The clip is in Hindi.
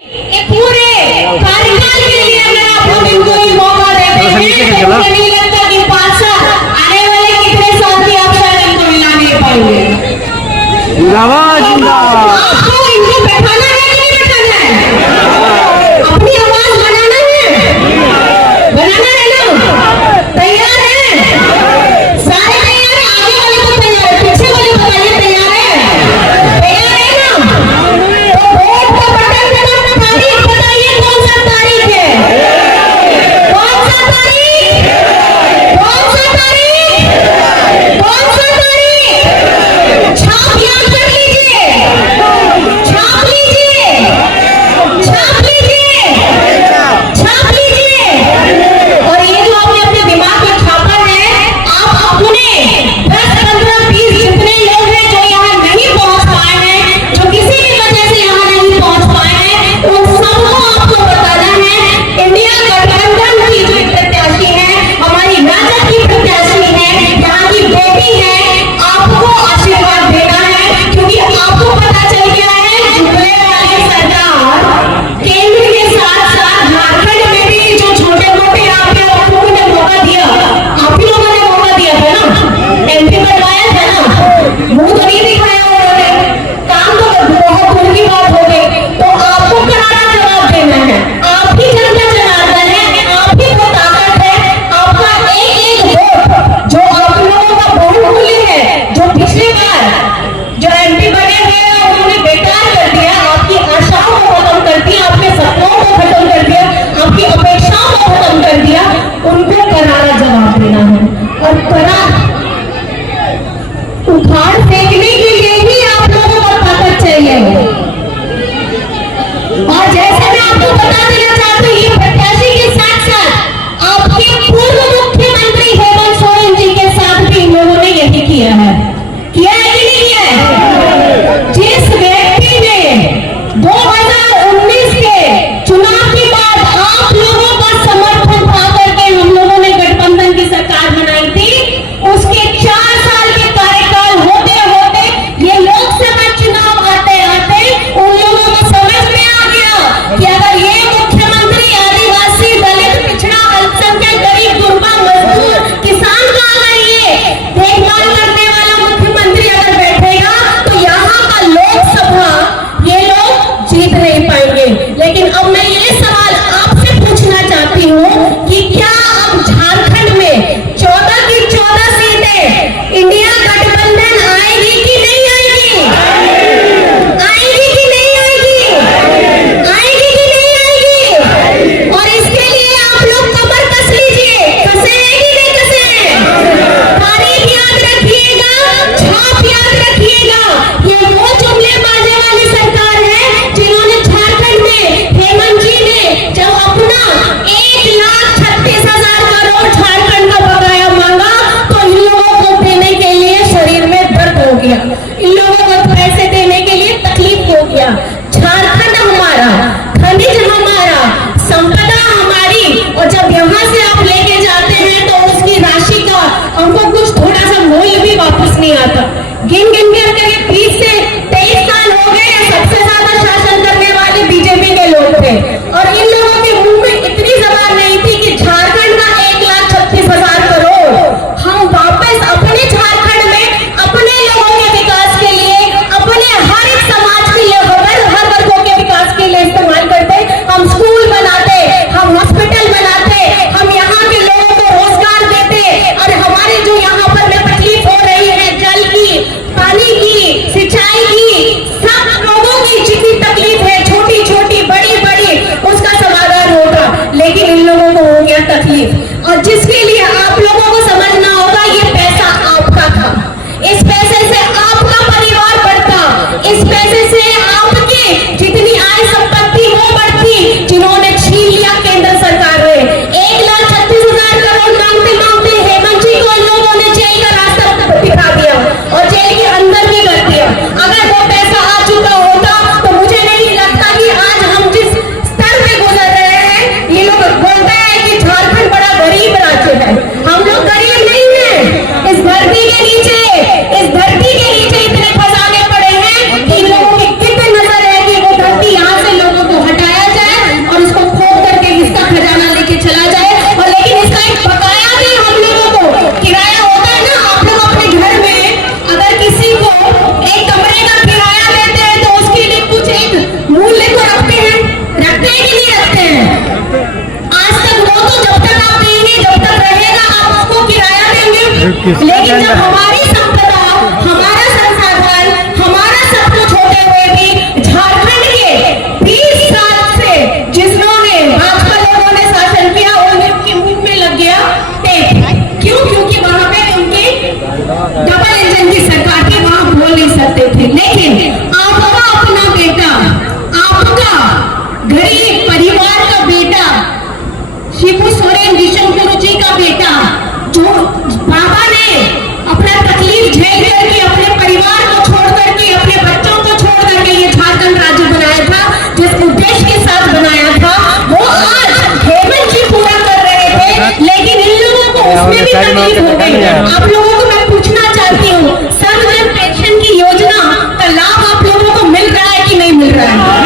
ये पूरे कार्यकाल के लिए अगर आप हमें कोई मौका देते हैं तो मुझे नहीं लगता कि 5 साल आने वाले कितने साल भी आप शायद हमको मिला नहीं पाएंगे। जिंदाबाद जिंदाबाद। आपको इनको बैठाना है कि नहीं बैठाना है? अपनी आवाज बनाना है ना? तैयार है? सारे तैयार हैं? आगे वाले तो तैयार है, पीछे वाले बताइए तैयार है? तैयार है ना? तो वोट का बटन दबाना, तारीख बताइए कौन सा तारीख है? कौन सा तारीख? कौन सा तारीख? कौन सा तारीख? छाप याद कर लीजिए। लेकिन जब हमारी संपदा, हमारा संसाधन, हमारा सब कुछ होते हुए भी झारखंड के 20 साल से जिन्होंने भाजपा लोगों ने शासन किया उनके मुंह में लग गया टेप। क्यों? क्योंकि वहां पे उनकी डबल इंजन की सरकार थी, वहां बोल नहीं सकते थे। लेकिन आपका अपना बेटा, आपका गरीब परिवार का बेटा, शिबू सोरेन विषम गुरु जी का बेटा, जो बाबा ने अपना तकलीफ झेल करके अपने परिवार को छोड़ करके, अपने बच्चों को छोड़ करके ये झारखंड राज्य बनाया था, जिस उद्देश्य के साथ बनाया था, वो आज हेमंत जी पूरा कर रहे थे। लेकिन इन लोगों को उसमें भी तकलीफ हो गई। आप लोगों को मैं पूछना चाहती हूँ, सर्वजन पेंशन की योजना का लाभ आप लोगों को मिल रहा है कि नहीं मिल रहा है?